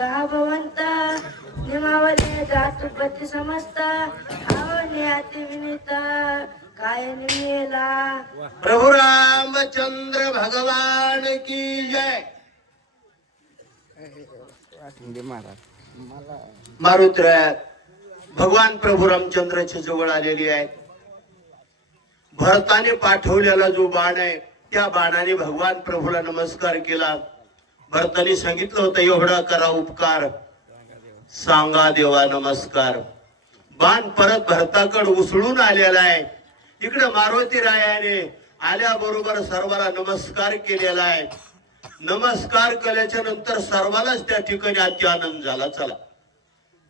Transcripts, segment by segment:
सहा भवंत निमावले जातुपती समस्त आवडणे अति विनीत काय निमेला। प्रभु रामचंद्र भगवान की जय। मारुत्र भगवान प्रभू रामचंद्राच्या जवळ आलेली आहे। भरताने पाठवलेला जो बाण आहे त्या बाणाने भगवान प्रभूला नमस्कार केला। भरताने सांगितलं होतं एवढा करा उपकार, सांगा देवा नमस्कार। बाण परत भरताकडे उसळून आलेला आहे। इकडे मारुती रायाने आल्याबरोबर सर्वाला नमस्कार केलेला आहे। नमस्कार केल्याच्या नंतर सर्वांनाच त्या ठिकाणी अति आनंद झाला। चला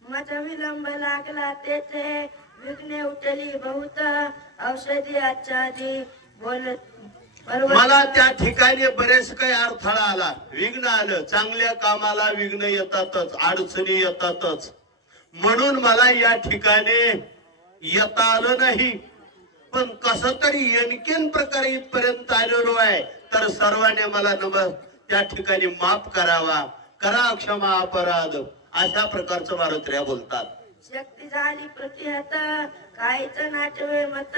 मत विलंब लागला तेथे विघ्ने उठली बहुत औषधी आच्छादी बोलत मला त्या ठिकाणी बरेच काही अडथळा आला, विघ्न आलं। चांगल्या कामाला विघ्न येतातच, अडचणी येतातच, म्हणून मला या ठिकाणी येता आलं नाही। पण कसं तरी आणखीन प्रकारे इथपर्यंत आलेलो आहे, तर सर्वांनी मला त्या ठिकाणी माफ करावा, करा क्षमा अपराध, अशा प्रकारचं मारुत्र्या बोलतात। शक्ती झाली प्रतिहत काहीच नाटवे मत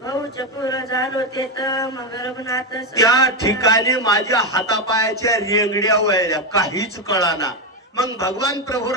भाऊ चपुर झालो तेत मग रघुनाथ त्या ठिकाणी माझ्या हातापायाच्या रेंगड्या व्हायला काहीच कळाना। मग भगवान प्रभू